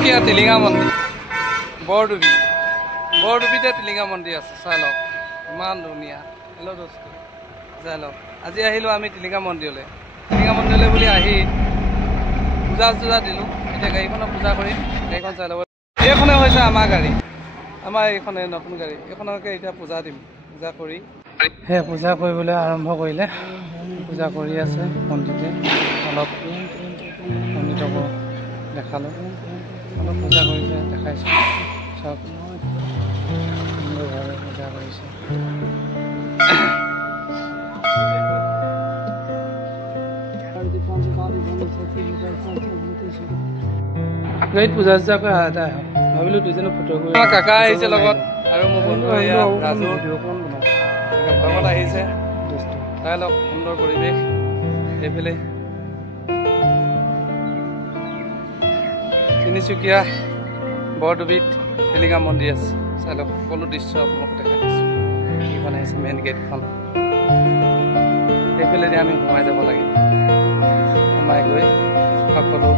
তিনিচুকীয়া টিলিঙা মন্দিৰ বৰডুবিতে টিলিঙা মন্দিৰ আছে চাই লওক ইমান ধুনীয়া হেল্ল' দোস্ত চাই লওক আজি আহিলোঁ আমি টিলিঙা মন্দিৰলৈ বুলি আহি পূজা দিলোঁ এতিয়া গাড়ীখনৰ পূজা কৰিম গাড়ীখন চাই ল'ব এইখনে হৈছে আমাৰ গাড়ী আমাৰ এইখনে নতুন গাড়ী এইখনকে এতিয়া পূজা দিম পূজা কৰি সেই পূজা কৰিবলৈ আৰম্ভ কৰিলে পূজা কৰি আছে পণ্ডিতে অলপ পণ্ডিতকো দেখালোঁ অলপ পূজা কৰিছে দেখাইছোঁ চব সুন্দৰভাৱে পূজা কৰিছে গাড়ীত পূজা চূজা কৰি এটা আহক ভাবিলোঁ দুজনে ফটো কৰি কাকা আহিছে লগত আৰু মোৰ বন্ধু ৰাজু লগত আহিছে চাই লওক সুন্দৰ পৰিৱেশ এইফালে তিনিচুকীয়া বৰডুবিত টিলিঙা মন্দিৰ আছে চাই লওক সকলো দৃশ্য আপোনালোক দেখাই দিছোঁ এইখন আহিছে মেইন গেটখন সেইফালেদি আমি সোমাই যাব লাগিব সোমাই গৈ সকলো